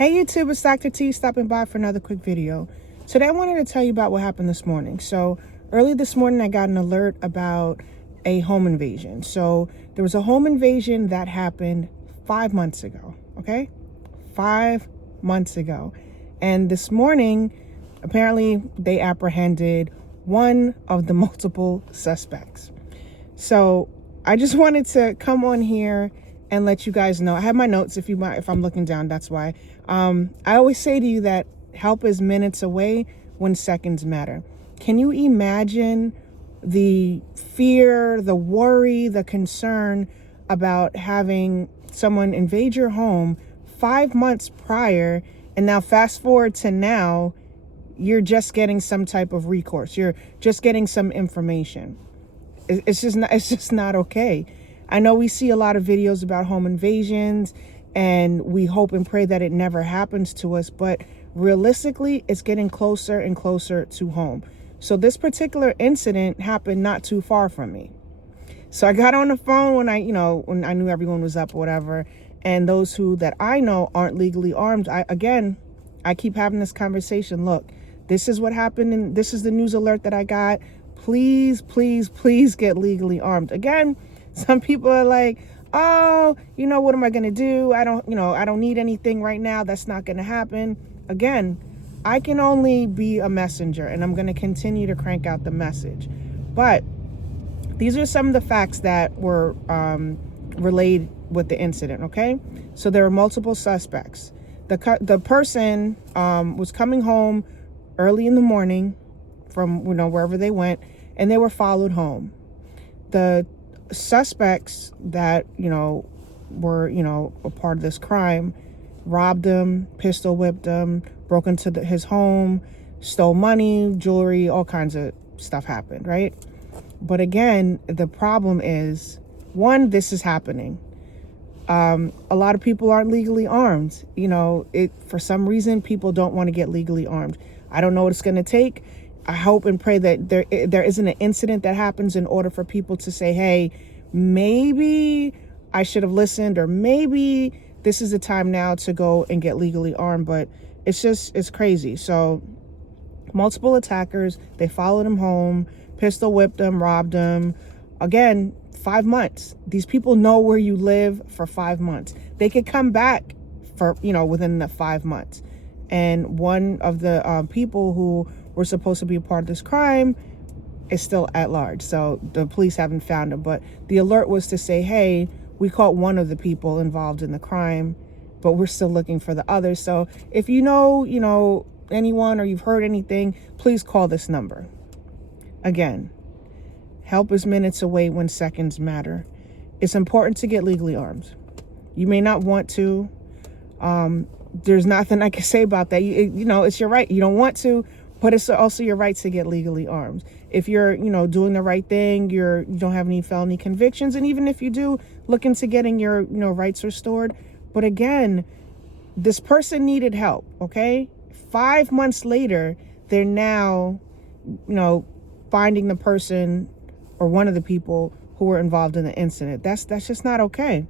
Hey YouTube, it's Dr. T stopping by for another quick video. Today I wanted to tell you about what happened this morning. So early this morning I got an alert about a home invasion. So there was a home invasion that happened 5 months ago, okay? 5 months ago. And this morning, apparently they apprehended one of the multiple suspects. So I just wanted to come on here and let you guys know. I have my notes if I'm looking down, that's why. I always say to you that help is minutes away when seconds matter. Can you imagine the fear, the worry, the concern about having someone invade your home 5 months prior, and now fast forward to now, you're just getting some type of recourse. You're just getting some information. It's just not okay. I know we see a lot of videos about home invasions and we hope and pray that it never happens to us, but realistically, it's getting closer and closer to home. So this particular incident happened not too far from me. So I got on the phone when I knew everyone was up or whatever, and those that I know aren't legally armed. I keep having this conversation. Look, this is what happened and this is the news alert that I got. Please, please, please get legally armed. Again, some people are like, oh, what am I going to do? I don't need anything right now. That's not going to happen. Again, I can only be a messenger, and I'm going to continue to crank out the message. But these are some of the facts that were relayed with the incident, okay? So there were multiple suspects. The person was coming home early in the morning from wherever they went, and they were followed home. The suspects that were a part of this crime robbed him, pistol whipped him, broke into his home, stole money, jewelry, all kinds of stuff happened, right? But again, the problem is, one, this is happening. A lot of people aren't legally armed. For some reason, people don't want to get legally armed. I don't know what it's going to take. I hope and pray that there isn't an incident that happens in order for people to say, hey, maybe I should have listened, or maybe this is the time now to go and get legally armed. But it's crazy. So multiple attackers, they followed him home, pistol whipped him, robbed him. Again, 5 months. These people know where you live for 5 months. They could come back for, within the 5 months. And one of the people who were supposed to be a part of this crime is still at large. So the police haven't found him. But the alert was to say, hey, we caught one of the people involved in the crime, but we're still looking for the others. So if you know anyone or you've heard anything, please call this number. Again, help is minutes away when seconds matter. It's important to get legally armed. You may not want to. There's nothing I can say about that. It's your right. You don't want to, but it's also your right to get legally armed. If you're, doing the right thing, you don't have any felony convictions. And even if you do, look into getting your, rights restored. But again, this person needed help, okay? 5 months later, they're now, finding the person or one of the people who were involved in the incident. That's just not okay.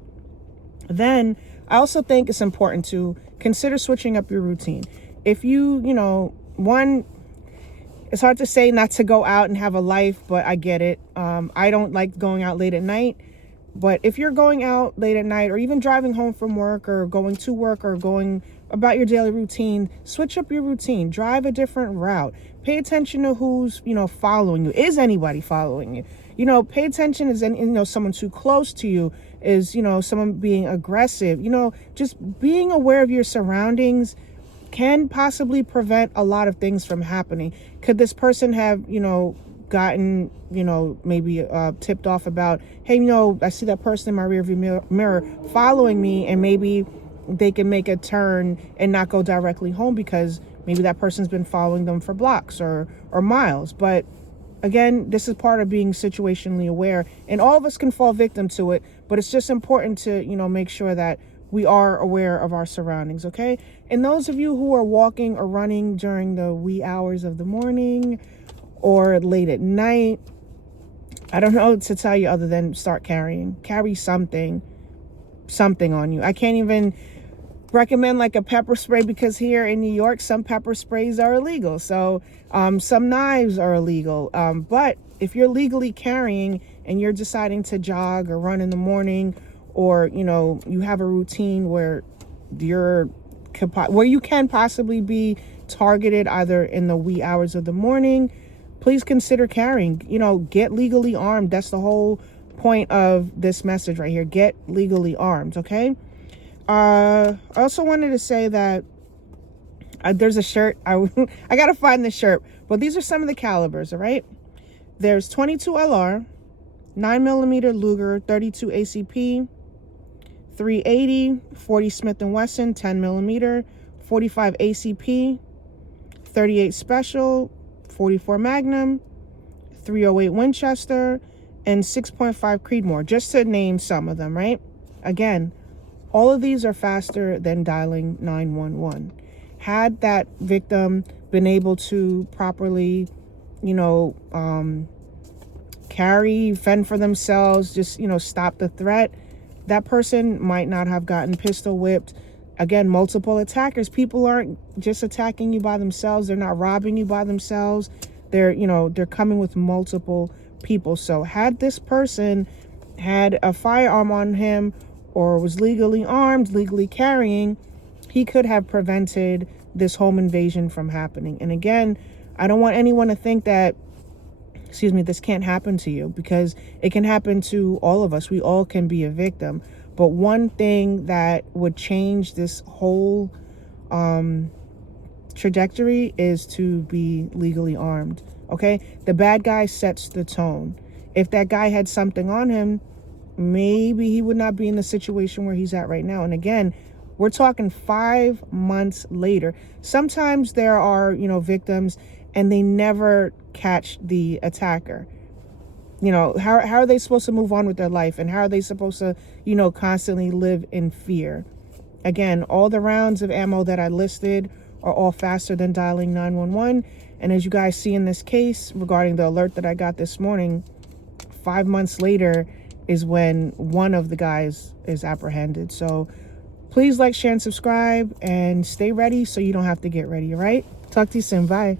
Then I also think it's important to consider switching up your routine. If one, it's hard to say not to go out and have a life, but I get it. I don't like going out late at night. But if you're going out late at night, or even driving home from work, or going to work, or going about your daily routine, switch up your routine. Drive a different route. Pay attention to who's, following you. Is anybody following you? Pay attention. Is someone too close to you? Is, someone being aggressive? Just being aware of your surroundings can possibly prevent a lot of things from happening. Could this person have, gotten, maybe tipped off about, hey, I see that person in my rearview mirror following me, and maybe they can make a turn and not go directly home because maybe that person's been following them for blocks or miles. But again, this is part of being situationally aware, and all of us can fall victim to it, but it's just important to, make sure that we are aware of our surroundings, okay? And those of you who are walking or running during the wee hours of the morning or late at night, I don't know what to tell you other than start carrying. Carry something on you. I can't even recommend like a pepper spray, because here in New York, some pepper sprays are illegal. So some knives are illegal. But if you're legally carrying and you're deciding to jog or run in the morning, or, you know, you have a routine where you can possibly be targeted either in the wee hours of the morning, please consider carrying. You know, get legally armed. That's the whole point of this message right here. Get legally armed, okay? I also wanted to say that there's a shirt. I gotta find the shirt, but these are some of the calibers, all right? There's 22 LR, 9mm Luger, 32 ACP, 380, 40 Smith & Wesson, 10mm, 45 ACP, 38 Special, 44 Magnum, 308 Winchester, and 6.5 Creedmoor, just to name some of them, right? Again, all of these are faster than dialing 911. Had that victim been able to properly, you know, fend for themselves, just, you know, stop the threat, that person might not have gotten pistol whipped. Again, multiple attackers. People aren't just attacking you by themselves. They're not robbing you by themselves. They're, you know, they're coming with multiple people. So had this person had a firearm on him or was legally armed, legally carrying, he could have prevented this home invasion from happening. And again, I don't want anyone to think that, this can't happen to you, because it can happen to all of us. We all can be a victim. But one thing that would change this whole trajectory is to be legally armed, okay? The bad guy sets the tone. If that guy had something on him, maybe he would not be in the situation where he's at right now. And again, we're talking 5 months later. Sometimes there are, you know, victims and they never catch the attacker. You know, how are they supposed to move on with their life? And how are they supposed to, you know, constantly live in fear? Again, all the rounds of ammo that I listed are all faster than dialing 911. And as you guys see in this case regarding the alert that I got this morning, 5 months later is when one of the guys is apprehended. So please like, share, and subscribe, and stay ready so you don't have to get ready, all right? Talk to you soon. Bye.